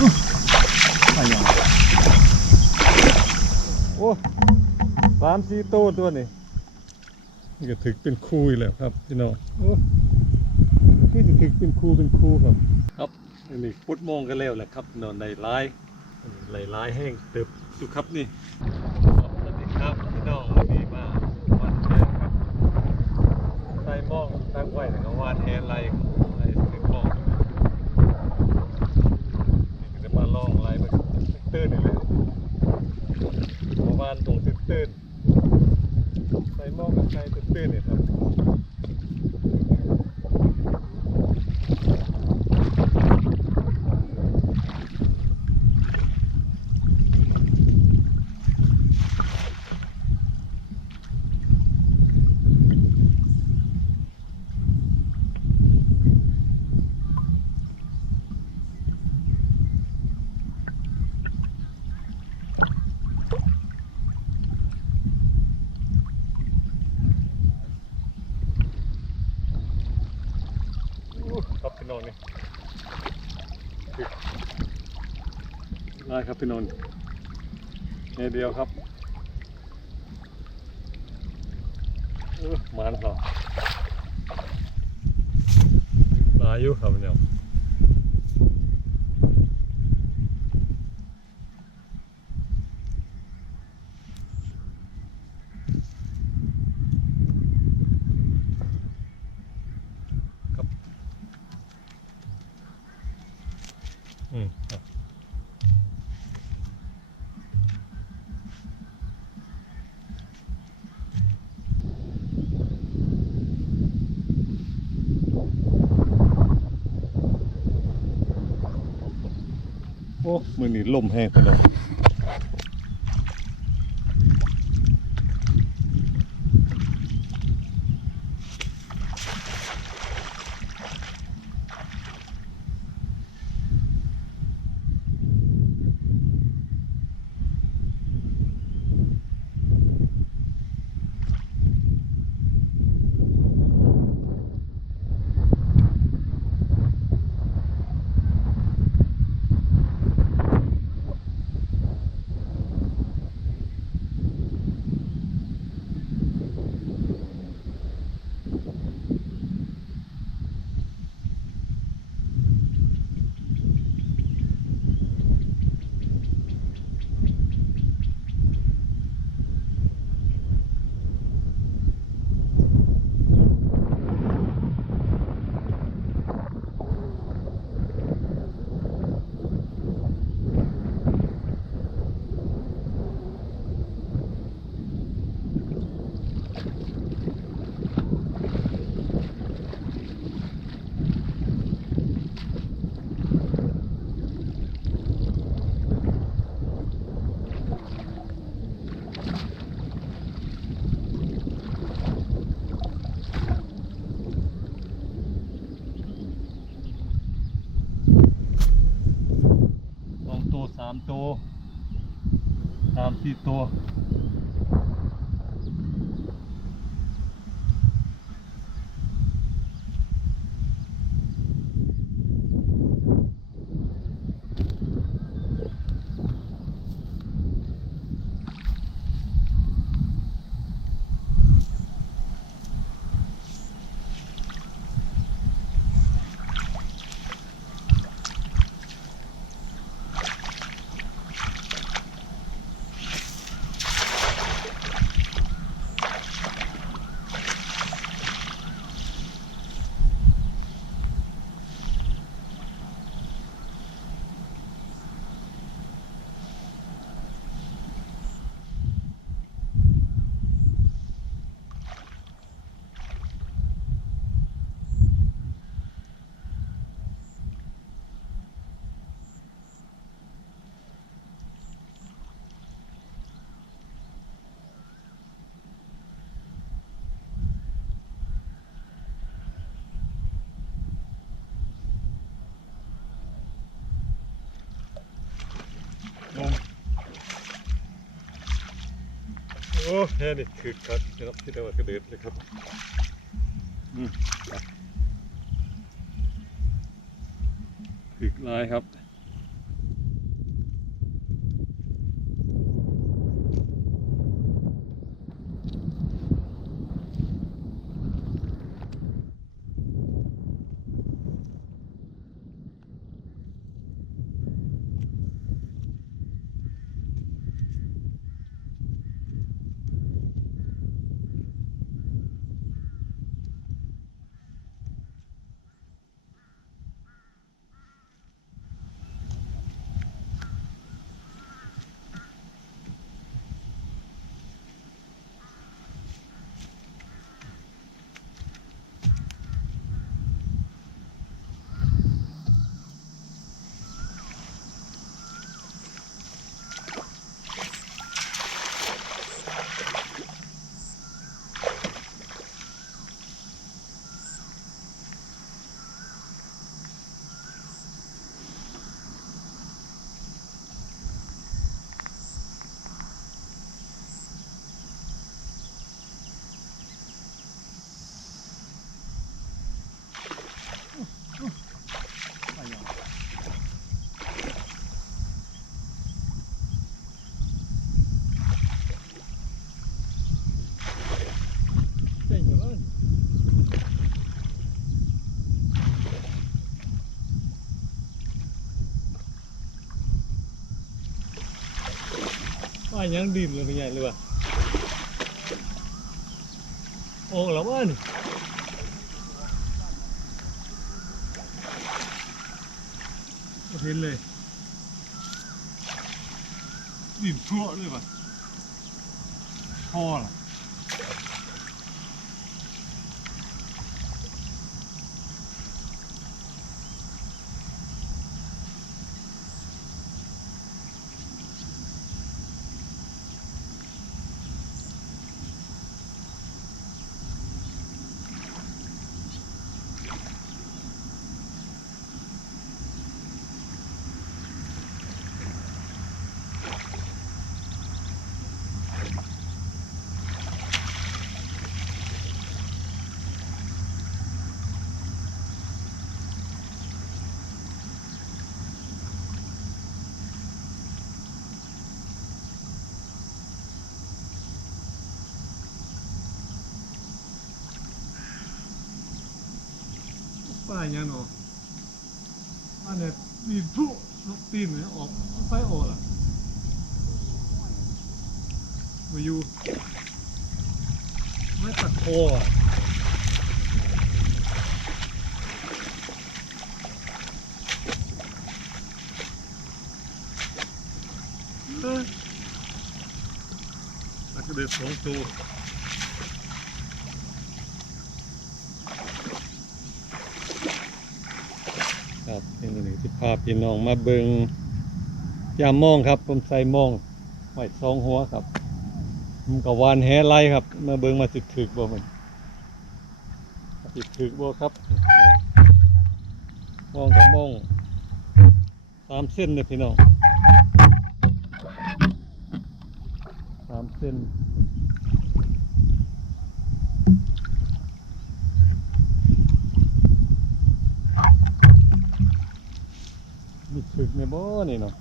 อะไรอย่างโอ้สามสี่โตวตัวนี่นี่ก็ถึกเป็นคู่อีกแล้วครับพี่น้องโอ้นี่จะถึกเป็นคู่เป็นคู่ครับ ครับอันนี้พุดโมงกันแล้วแหละครับนอนในร้ายในร้ายแห้งเติบดูครับนี่ครับสวัสดีครับพี่น้องวันนี้มาวันแรกครับใส่หมองตั้งไว้ในกลางวันแฮนไลไลถึงหมองนี่ก็จะมาลองไล่ไป ตื้นๆนี่แหละประมาณตรงตื้นๆใส่หม้อกับใส่ตื้นๆเนี่ยครับ ครับพี่นนท์นี่ได้ครับพี่นนท์เนเดียวครับอู้มาแล้วครับมาอยู่ครับเนี่ย อ้มือนี่ลมแห้งไปหน่อยสองตัวสามตัว สามสี่ตัว นมโอ้แค่นี้คือครับนะครับที่เรากระเดิดเลยครับอืมถึกลายครับ ว่ายังดินเลยเป็นไงหรือว่าออกแล้วว่านี่เห็นเลยดินทั่วเลยว่ะพอล่ะ ป้ายยังเนาะอันเนี้ยตีนทุนกตีนเนี่ยออกไฟออกล่ะมาอยู่ไม่ตัดคออะแล้วก็เด็ดสองตัว ครับนี่นี่ที่ พาพี่น้องมาเบิงยามมองครับ ผมใส่มองไว้สองหัวครับผมกับวานแหไลครับ มาเบิงมาสิถึกบ่มันสิถึกบ่ครับมองกับมองสามเส้นเลยพี่น้องสามเส้น มี ถึกในบ่อนี่เนาะ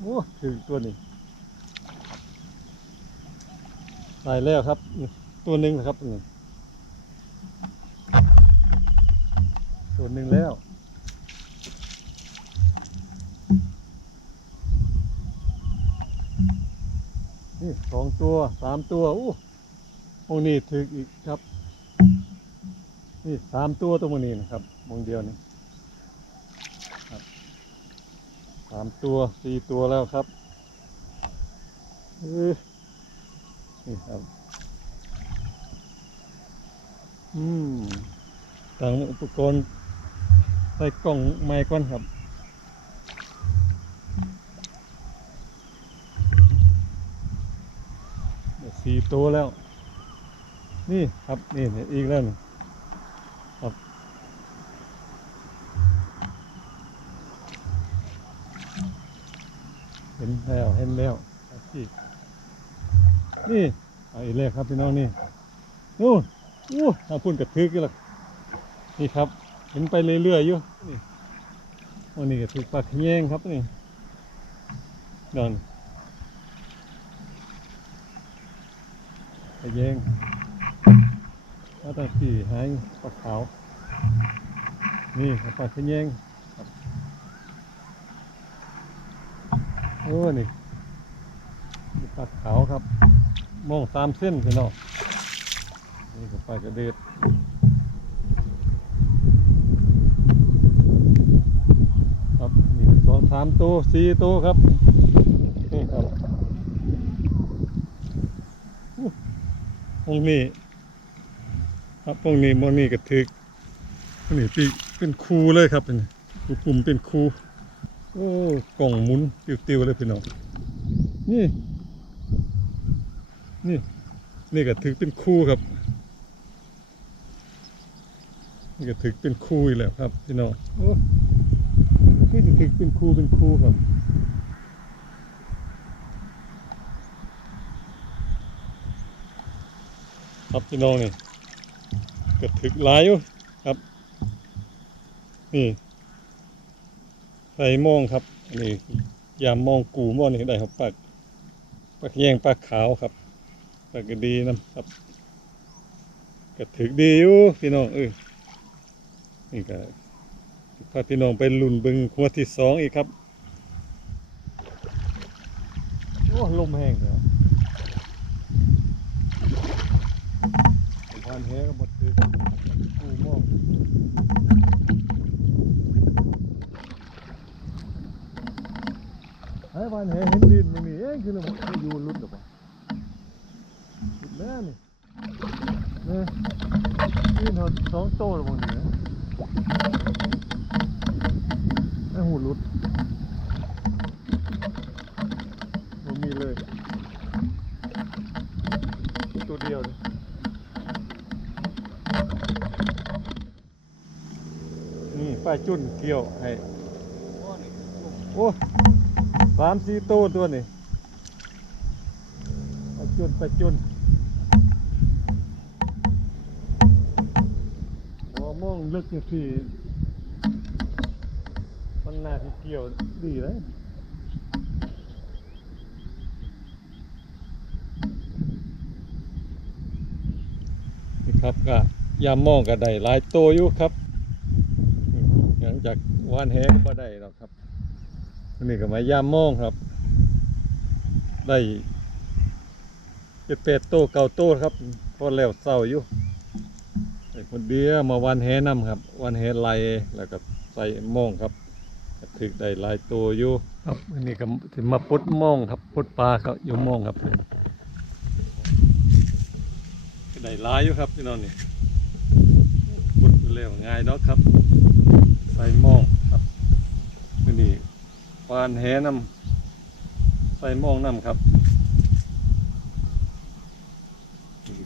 โอ้ถึกตัวนี้ตายแล้วครับ ตัวหนึ่งนะครับนี่ตัวหนึ่งแล้วนี่สองตัวสามตัวอู้ตรงนี้ถึกอีกครับ นี่สามตัวตรงนี้นะครับมองเดียวนี่ สามตัวสี่ตัวแล้วครับนี่ครับ อืมต่างอุปกรณ์ใส่กล่องไม้ก่อนครับสี่ตัวแล้ว นี่ครับนี่นี่อีกแล้วนี่ครับ เห็นแล้วเห็นแล้วที่นี่เอาอีกแล้วครับพี่น้องนี่นู่นอู้ถ้าพุ่นกระทึกอยู่ละนี่ครับ เห็นไปเรื่อยๆอยู่นี่วันนี้กระทึกปลาขะแยงครับนี่นอนขะแยงแล้วตั้งสี่หายปลาขาวนี่ครับปลาขะแยง โอ้นี่นี่ปลาขาวครับมองตามเส้นพี่น้องนี่ก็ปกระเด็ดครับนี่สองสามตัวสี่ตัวครับนี่ครับอู้ตรงนี้ครับตรงนี้มองนี่กระทึกตรงนี้ปีเป็นครูเลยครับเป็นกลุ่มเป็นครู โอ้กล่องหมุนติวๆเลยพี่น้องนี่ นี่ นี่ก็ถึกเป็นคู่ครับ นี่ก็ถึกเป็นคู่อีกแล้วครับพี่น้องโอ้นี่ถึกเป็นคู่เป็นคู่ครับครับพี่น้องนี่ก็ถึกหลายอยู่ครับ นี่ ใส่มองครับนนี้ยามมองกูมองนี่ได้ครับปลาปลาแยงปลาขาวครับปลากระดีนะครับกระถึกดีอยู่พี่น้องเออนี่ก็พาพี่น้องไปลุ่นบึงหัวที่สองอีกครับมแห้งเดี๋ยวผ่านแห้ก็หมดคือกูมอง ไอ้านแหเห็นดินนี่เอ้ยคือเราอยู่รุดหรอปะรุดแล้วนี่นี่นี่นอนสองโต้แล้วพวกนี้นะไอ้หูรุดไม่มีเลย ตัวเดียวเลยนี่ป้าจุนเกี่ยวให้ โอ้ สามสี่ตัวตัวนี่ป้าจุนไปจุนโอ้มองลึกอย่างที่มันน่าที่เกี่ยวดีเลยนี่ครับก็ยามมองก็ได้หลายตัวอยู่ครับ หลังจากวานแหก็ได้หรอกครับ อันนี้ก็มายามมองครับ ได้เจ็ดแปดโตวเก้าโตวครับพอแล้วเศร้าอยู่ไอ้คนเดียวมาวานแหนำครับวานแหไหลแล้วก็ใส่มองครับก็ถึกได้หลายตัวอยู่ครับอันนี้ก็ถึงมาปลดมองครับปลดปลาครับอยู่มองครับก็ได้หลายอยู่ครับพี่น้องนี่ขุดเร็วง่ายเนาะครับ ใส่หมองครับมื่อนี้ ปานแหน้ำใส่หมองน้ำครับ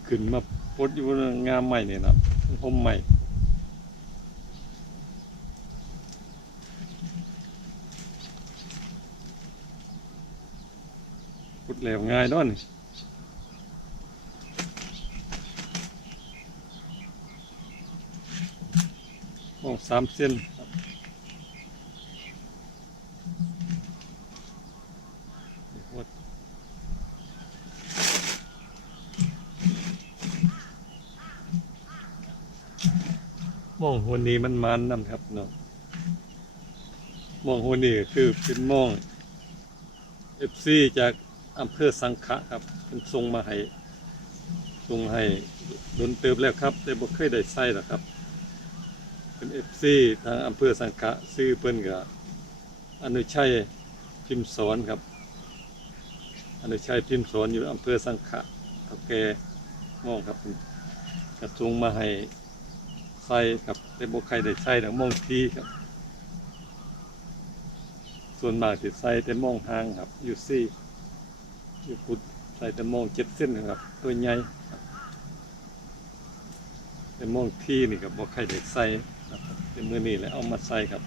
ขึ้นมาปดอยู่บนงามใหม่นี่นะผมใหม่ขุดเร็วง่ายเนาะนี่โอ้สามเส้นครับโอ้มอง หัวนี้มันมันนำครับเนาะมองหัวนี้คือเป็นมองเอฟซีจากอำเภอสังขะครับเป็นส่งมาให้ส่งให้โดนเติบแล้วครับ แต่บ่เคยได้ใส่หรอกครับ เป็นเอฟซีทางอำเภอสังขะซื้อเปิ้นกับอนุชัยพิมพ์สอนครับอนุชัยพิมพ์สอนอยู่อำเภอสังขะเท่าแกมองครับกระทุงมาให้ใส่ครับ แต่บ่ใครได้ใส่ดอกมองทีครับ ส่วนมากติดใส่แต่มองหางครับอยู่ซี่อยู่พุดใส่แต่มองเจ็ดเส้นครับ ตัวใหญ่แต่มองทีนี่ครับบ่ใครได้ใส่นะครับเมือนี่แหละเอามาใส่ครับ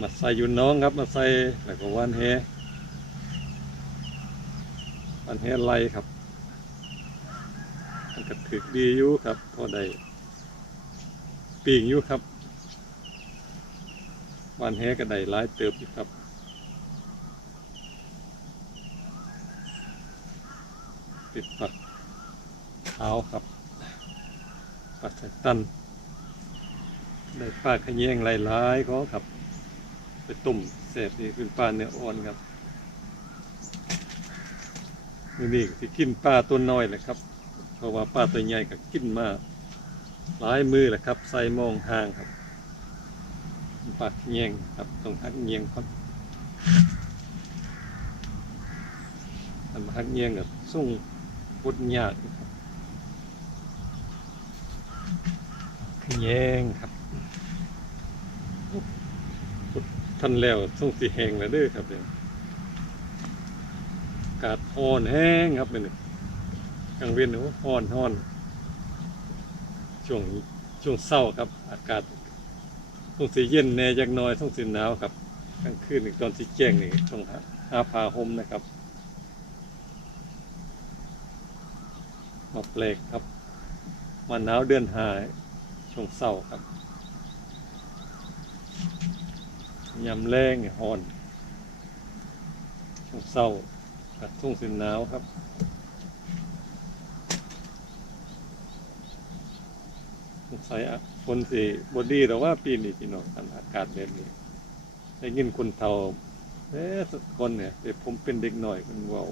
มาใส่อยุ่นน้องครับ มาใส่แล้วก็วานแหวานแหไหลครับมันก็ถึกดีอยู่ครับพอได้ ปีงอยู่ครับวานแหก็ได้ายเติบอยู่ครับติดปักเท้าครับ ปักใส่ตันได้ปลาขะแยงหลายๆเขาครับ ไปต้มเสร็จนี่เป็นปลาเนื้ออ่อนครับนี่นี่สิกินปลาตัวน้อยแหละครับ เพราะว่าปลาตัวใหญ่ก็กินมาห ลายมือแหละครับ ใส่มองห่างครับปลาขะแยงครับต้องหักแยงครับอันหักแยงกับส่งพุดยากครับขะแยงครับท่านแล้วส่งสีแห้งแล้วด้อครับเนี่ยกาศฮ้อนแห้งครับเนี่ยกลางเวียนโอ้ฮ้อนฮ้อน ช่วงช่วงเศร้าครับ อากาศส่งสีเย็นแน่จักน้อยส่งสีหนาวครับกลางคืนตอนสีแจ้งนี่ต้องหาหาผ้าห่มนะครับมาแปลกครับมาหนาวเดือนหาช่วงเศร้าครับยำแรงเนี่ยฮอนช่วงเศร้ากับช่งสินหนาวครับ สงสัยอะคนสิบอดี้แต่ว่าปีนี้พี่น้องอากาศแบบนี้ได้ยินคนเฒ่าเอ๊ะคนเนี่ยเดี๋ยวผมเป็นเด็กหน่อยมันว้า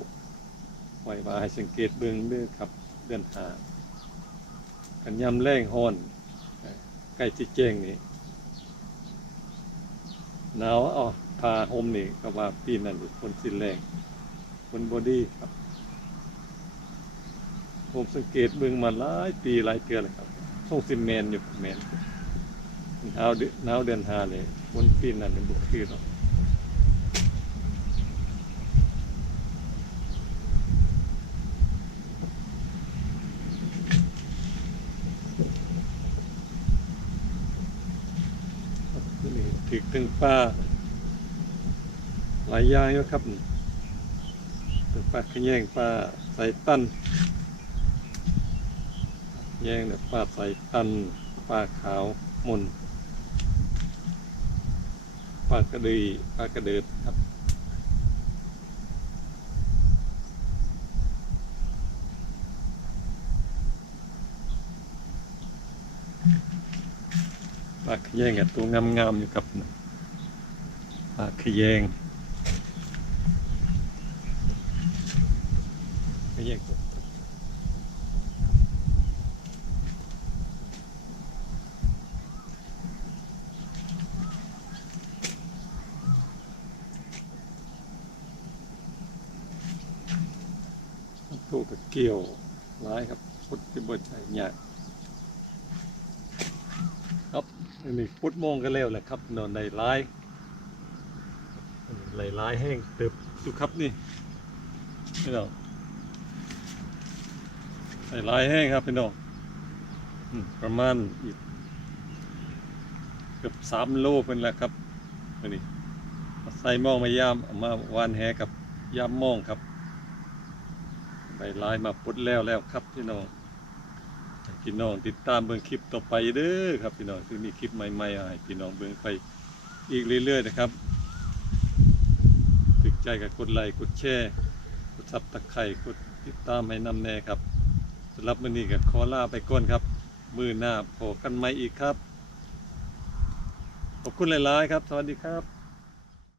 ไว้ว่าให้สังเกตเบิ่งเด้อครับเดือนหากันยำแรงฮ้อนใกล้ที่แจ้งนี่หนาวอ๋อผ้าห่มนี่ก็ว่าปีนั้นนี่ฝนสิแรงฝนบ่ดีครับ ผมสังเกตเบิ่งมาหลายปีหลายเทื่อแล้วครับ ส่งสิแมนอยู่ครับแมนหนาเอาเดือนหาเลยฝนปีนั้นมันบ่คือหรอกนี่ถึกถึงปลาหลายอย่างอยู่ครับถึงปลาขะแยงปลาใส่ตัน แยงเนี่ยปลาใส่ตันปลาขาวมุนปลากระดีปลากระเดิดครับปลาขะแยงกับตัวงามๆอยู่ครับปลาขะแยงขะแยงตัว ถูกกับ เกี่ยวร้ายครับพุทธิบใจใหญ่ครับอันนี่พุทธมงกันแล้วแหละครับนอนในร้ายไหลร้ายแห้งเตึบดูครับนี่พี่น้องไหลร้ายแห้งครับพี่น้องประมาณอีกเกือบสามโลเป็นแล้วครับนนี้เอาใส่มองมายามมาวานแหกับยามมองครับ ใบลายมาปุดแล้วแล้วครับพี่น้องพี่น้องติดตามเบิ่งคลิปต่อไปเด้อครับพี่น้องคือมีคลิปใหม่ๆให้พี่น้องเบิ่งไปอีกเรื่อยๆนะครับถึกใจกับกดไลค์กดแชร์กดซับตะไคร่กดติดตามให้นำแน่ครับสำหรับมื้อนี้ก็ขอลาไปก่อนครับ มือหน้าพบกันใหม่อีกครับ ขอบคุณหลายๆครับ สวัสดีครับ